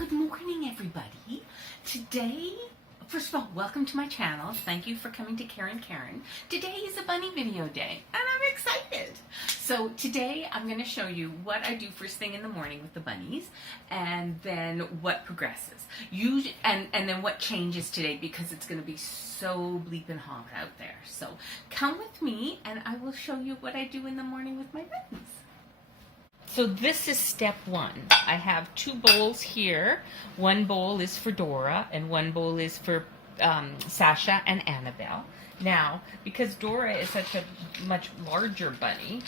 Good morning, everybody. Today, first of all, welcome to my channel. Thank you for coming to Karen. Today is a bunny video day, and I'm excited. So today, I'm going to show you what I do first thing in the morning with the bunnies, and then what progresses. And then what changes today, because it's going to be so bleeping hot out there. So come with me, and I will show you what I do in the morning with my bunnies. So this is step one. I have two bowls here. One bowl is for Dora and one bowl is for Sasha and Annabelle. Now, because Dora is such a much larger bunny,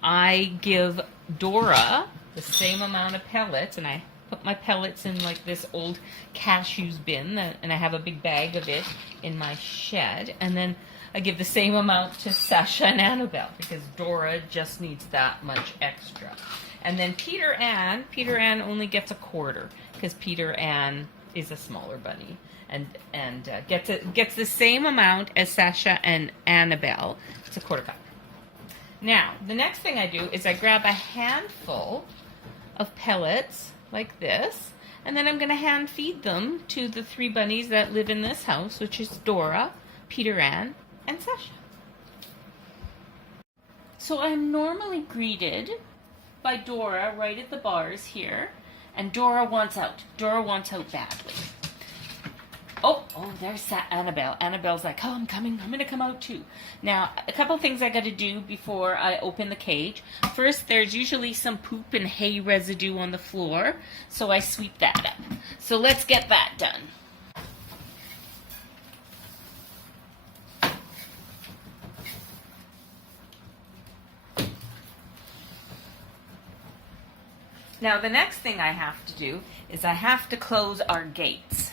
I give Dora the same amount of pellets, and I put my pellets in like this old cashews bin, and I have a big bag of it in my shed, and then I give the same amount to Sasha and Annabelle because Dora just needs that much extra. And then Peter Ann only gets a quarter because Peter Ann is a smaller bunny and gets the same amount as Sasha and Annabelle. It's a quarter cup. Now, the next thing I do is I grab a handful of pellets like this, and then I'm going to hand feed them to the three bunnies that live in this house, which is Dora, Peter Ann, and Sasha. So I'm normally greeted by Dora right at the bars here, and Dora wants out. Dora wants out badly. Oh, there's Annabelle. Annabelle's like, oh, I'm coming. I'm going to come out too. Now, a couple things I got to do before I open the cage. First, there's usually some poop and hay residue on the floor, so I sweep that up. So let's get that done. Now, the next thing I have to do is I have to close our gates.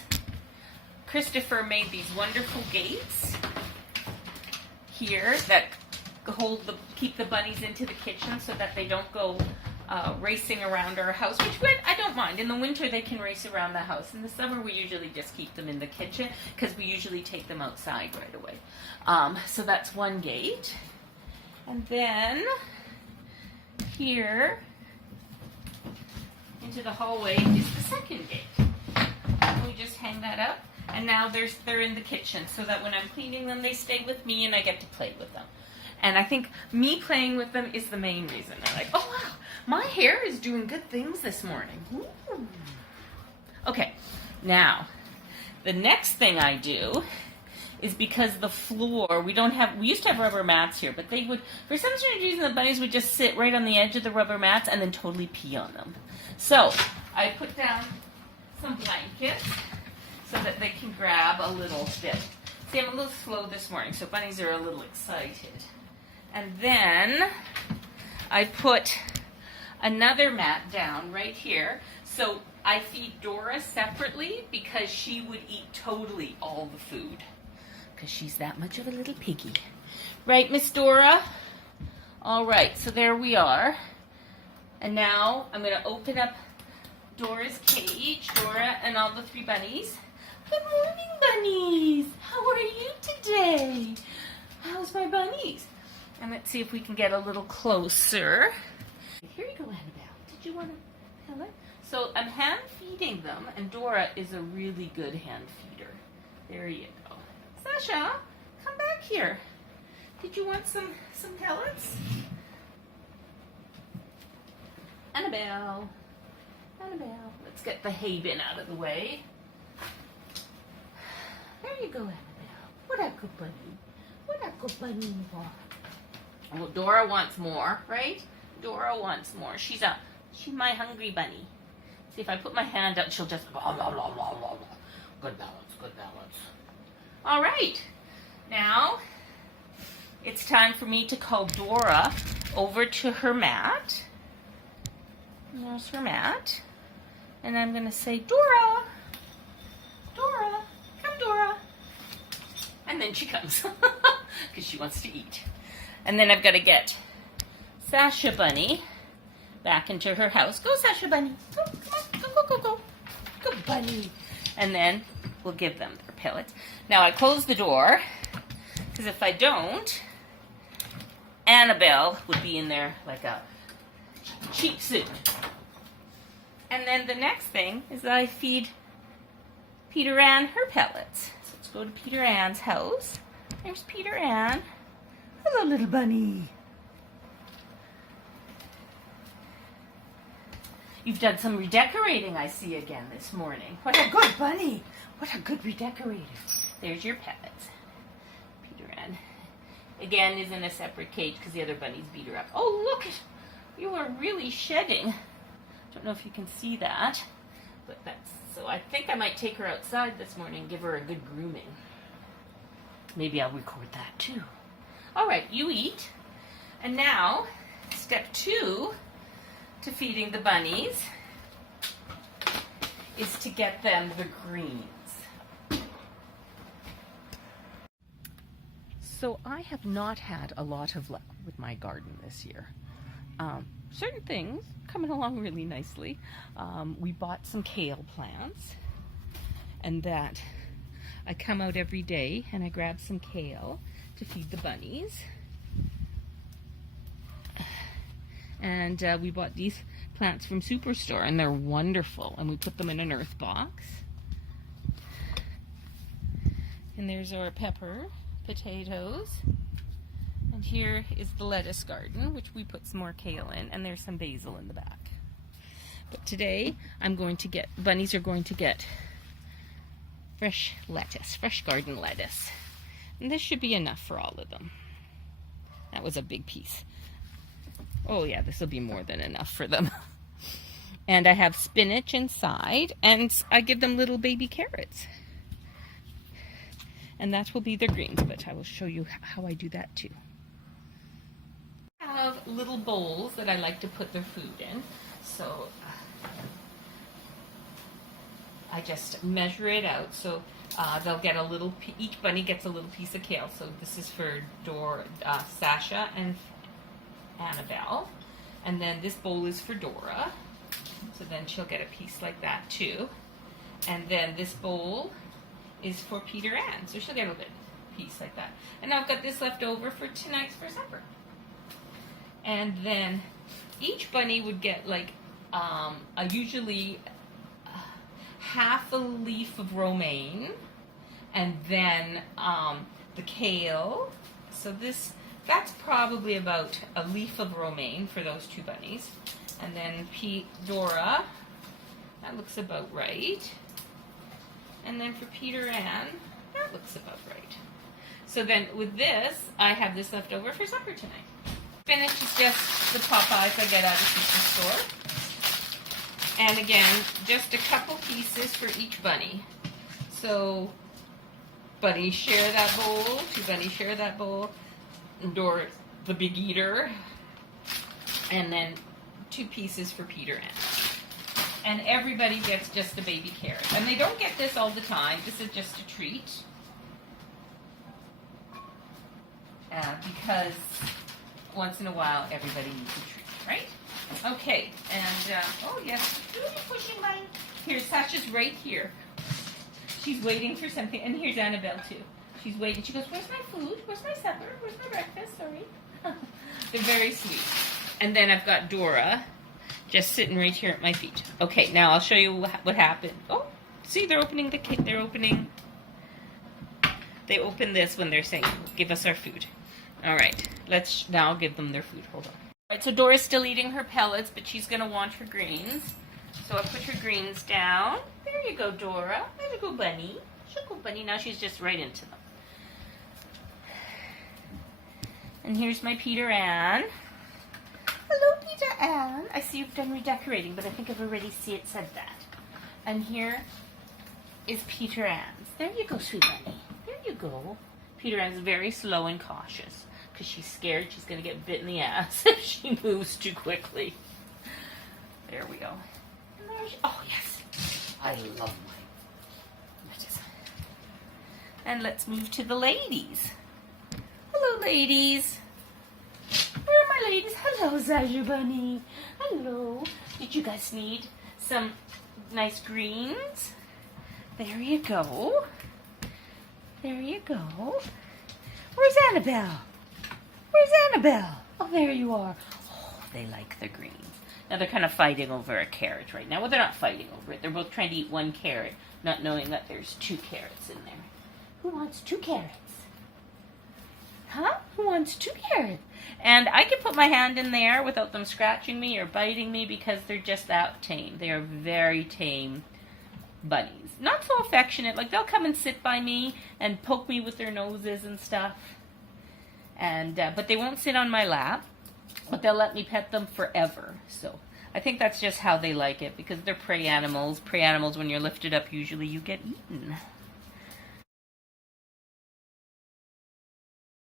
Christopher made these wonderful gates here that keep the bunnies into the kitchen so that they don't go racing around our house, which I don't mind. In the winter, they can race around the house. In the summer, we usually just keep them in the kitchen because we usually take them outside right away. So that's one gate. And then here into the hallway is the second gate. We just hang that up, and now they're in the kitchen so that when I'm cleaning them, they stay with me and I get to play with them. And I think me playing with them is the main reason. They're like, oh wow, my hair is doing good things this morning. Ooh. Okay, now the next thing I do is because the floor, we used to have rubber mats here, but they would, for some strange reason, the bunnies would just sit right on the edge of the rubber mats and then totally pee on them. So I put down some blankets so that they can grab a little bit. See, I'm a little slow this morning, so bunnies are a little excited. And then I put another mat down right here. So I feed Dora separately because she would eat totally all the food, because she's that much of a little piggy. Right, Miss Dora? All right, so there we are. And now I'm going to open up Dora's cage, Dora and all the three bunnies. Good morning, bunnies. How are you today? How's my bunnies? And let's see if we can get a little closer. Here you go, Annabelle. Did you want to tell it? So I'm hand feeding them, and Dora is a really good hand feeder. There you go. Sasha, come back here. Did you want some pellets? Annabelle. Let's get the hay bin out of the way. There you go, Annabelle. What a good bunny. What a good bunny you are. Well, Dora wants more, right? Dora wants more. She's my hungry bunny. See, if I put my hand out, she'll just blah, blah, blah, blah, blah, blah. Good balance, good balance. All right. Now, it's time for me to call Dora over to her mat. There's her mat. And I'm going to say, Dora, Dora, come Dora. And then she comes because she wants to eat. And then I've got to get Sasha Bunny back into her house. Go, Sasha Bunny. Go, come on. Go. Good bunny. And then we'll give them their pellets. Now I close the door because if I don't, Annabelle would be in there like a cheap suit. And then the next thing is that I feed Peter Ann her pellets. So let's go to Peter Ann's house. There's Peter Ann. Hello, little bunny. You've done some redecorating, I see, again this morning. What a good bunny. What a good redecorator. There's your pellets. Peter Ann, again, is in a separate cage because the other bunnies beat her up. Oh, look, you are really shedding. Don't know if you can see that, but that's, so I think I might take her outside this morning and give her a good grooming. Maybe I'll record that too. All right, you eat. And now, step 2 to feeding the bunnies is to get them the greens. So I have not had a lot of luck with my garden this year. Certain things coming along really nicely. We bought some kale plants, and that I come out every day and I grab some kale to feed the bunnies. And we bought these plants from Superstore, and they're wonderful, and we put them in an earth box. And there's our pepper, potatoes. And here is the lettuce garden, which we put some more kale in, and there's some basil in the back. But today, bunnies are going to get fresh lettuce, fresh garden lettuce. And this should be enough for all of them. That was a big piece. Oh yeah, this will be more than enough for them. And I have spinach inside, and I give them little baby carrots. And that will be their greens, but I will show you how I do that too. I have little bowls that I like to put their food in. So I just measure it out. So they'll get a little, each bunny gets a little piece of kale. So this is for Sasha and Annabelle. And then this bowl is for Dora. So then she'll get a piece like that too. And then this bowl is for Peter Ann. So she'll get a little piece like that. And I've got this left over for tonight's for supper. And then each bunny would get like usually half a leaf of romaine, and then the kale. So that's probably about a leaf of romaine for those 2 bunnies. And then Dora, that looks about right. And then for Peter Ann, that looks about right. So then with this, I have this left over for supper tonight. Spinach is just the Popeyes I get out of the store. And again, just a couple pieces for each bunny. So bunnies share that bowl, 2 bunnies share that bowl. Dora, the big eater. And then 2 pieces for Peter Ann. And everybody gets just a baby carrot. And they don't get this all the time. This is just a treat. Because once in a while, everybody needs a treat, right? Okay, and, oh yes, who are you pushing, buddy? Here, Sasha's right here. She's waiting for something, and here's Annabelle too. She's waiting. She goes, where's my food? Where's my supper? Where's my breakfast? Sorry. They're very sweet. And then I've got Dora just sitting right here at my feet. Okay, now I'll show you what happened. Oh, see, they're opening the cake. They open this when they're saying, give us our food. All right, let's now give them their food. Hold on. All right, so Dora's still eating her pellets, but she's going to want her greens. So I put her greens down. There you go, Dora. There you go, bunny. She'll go, bunny. Now she's just right into them. And here's my Peter Ann. Hello, Peter Ann. I see you've done redecorating, but I think I've already said that. And here is Peter Ann's. There you go, sweet bunny. There you go. Peter Ann's very slow and cautious because she's scared she's going to get bit in the ass if she moves too quickly. There we go. And there oh, yes. I love my lettuce. And let's move to the ladies. Hello, ladies. Where are my ladies? Hello, Zazu Bunny. Hello. Did you guys need some nice greens? There you go. There you go. Where's Annabelle? Where's Annabelle? Oh, there you are. Oh, they like the greens. Now they're kind of fighting over a carrot right now. Well, they're not fighting over it. They're both trying to eat one carrot, not knowing that there's 2 carrots in there. Who wants 2 carrots? Huh? Who wants 2 carrots? And I can put my hand in there without them scratching me or biting me because they're just that tame. They are very tame bunnies. Not so affectionate. Like, they'll come and sit by me and poke me with their noses and stuff. And but they won't sit on my lap. But they'll let me pet them forever. So I think that's just how they like it, because they're prey animals. Prey animals, when you're lifted up, usually you get eaten.